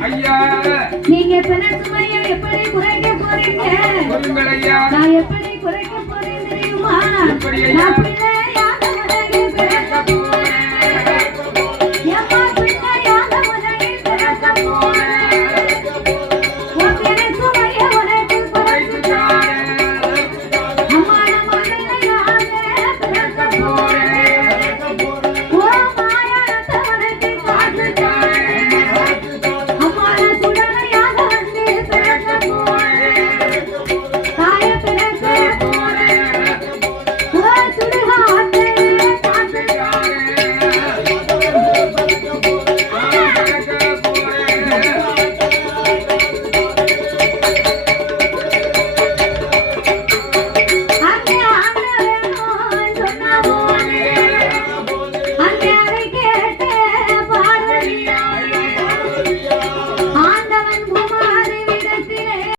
நீங்க சுமையை எப்படி குறைக்க போறீங்க? நான் எப்படி குறைக்க போறேன் தெரியுமா? நான் பிள்ளையாக உலகில் பிறக்க போறேன். எம்மா பிள்ளையாக உலகில் பிறக்க போறேன்.